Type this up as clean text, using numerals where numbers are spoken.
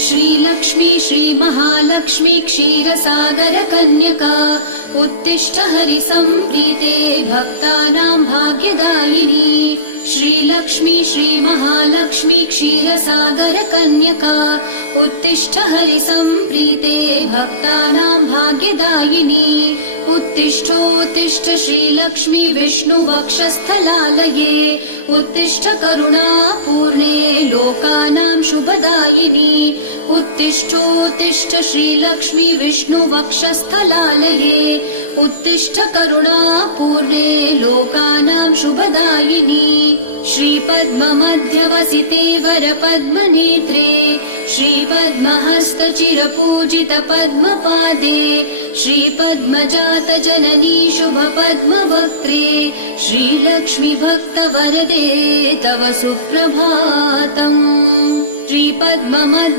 श्रीलक्ष्मी श्रीमहालक्ष्मी क्षीरसागर कन्यका उत्तिष्ठ हरिसम्प्रीते भक्तानां भाग्यदायिनी। श्रीलक्ष्मी श्रीमहालक्ष्मी क्षीरसागर कन्यका उत्तिष्ठ हरिसम्प्रीते भक्तानां भाग्यदायिनी। उत्तिष्ठोत्तिष्ठ श्रीलक्ष्मी विष्णुवक्षस्थलालये उत्तिष्ठ करुणापूर्णे लोकानां शुभदायिनी। उत्तिष्ठोत्तिष्ठ श्रीलक्ष्मी विष्णुवक्षस्थलालये उत्तिष्ठ करुणापूर्णे लोकानां शुभदायिनी। श्रीपद्ममध्यवसिते वरपद्मनेत्रे श्रीपद्महस्तचिरपूजित पद्मपादे श्रीपद्मजातजननी शुभपद्मवक्त्रे श्रीलक्ष्मी भक्तवरदे तव सुप्रभातम्। श्रीपद्ममध्य